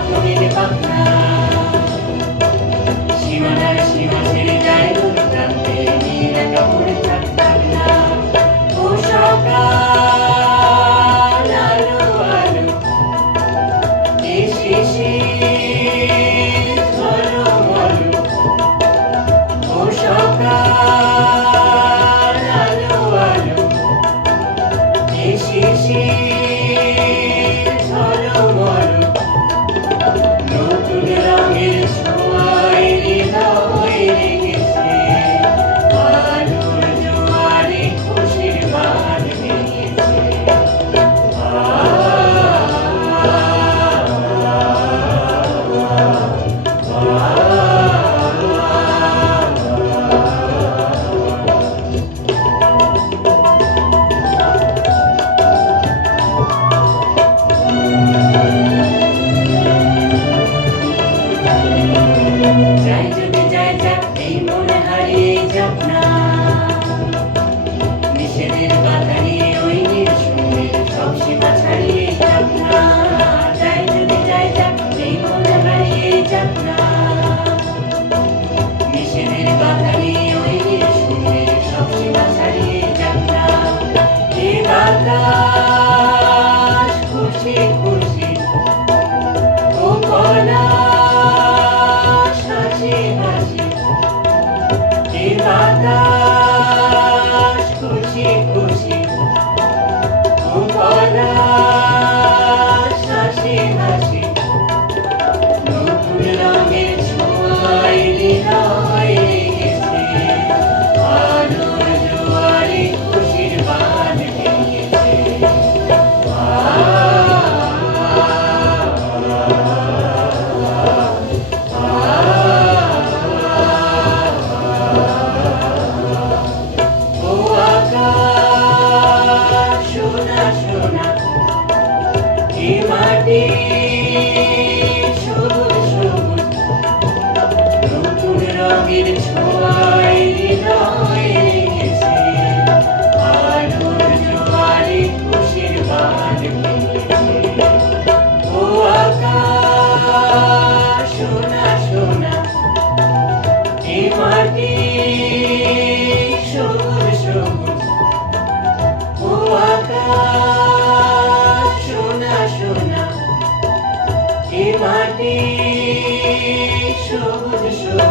ফাগুনের পাখনা সীমানার সীমা ছেড়ে যায় দূর প্রান্তে নীল একা পড়ে থাকতাম না ও সকাল আলো আলো এই শিশির ঝলমলো ও সকাল আলো আলো এই শিশির ঝলমলো নতুন রঙের ছোঁয়ায় হৃদয় রেখেছে আলোর জোয়ারে খুশির বাঁধ ভেঙেছে যাই যদি যাই যাক এই মনে হারিয়ে যাক না নিষেধের বাধা নিয়ে ওই নির্শূন্যের সব সীমা ছাড়িয়ে যাক না যাই যদি যাই যাক এই মনে হারিয়ে যাক না নিষেধের বাধা নিয়ে ওই নির্শূন্যের সব সীমা ছাড়িয়ে যাক না এ বাতাস খুশি খুশি ও পলাশ হাসি হাসি এ বাতাস খুশি খুশি ও পলাশ হাসি হাসি নতুন রঙের ছোঁয়ায় হৃদয় রেখেছে আলোর জোয়ারে খুশির বাঁধ ভেঙেছে ও আকাশ সোনা সোনা এ মাটি সবুজ সবুজ নতুন রঙের ছোঁয়ায় হৃদয় রেখেছে আলোর জোয়ারে খুশির বাঁধ ভেঙেছে ও আকাশ সোনা সোনা এ মাটি সবুজ সবুজ ও আকাশ সোনা সোনা এ মাটি সবুজ সবুজ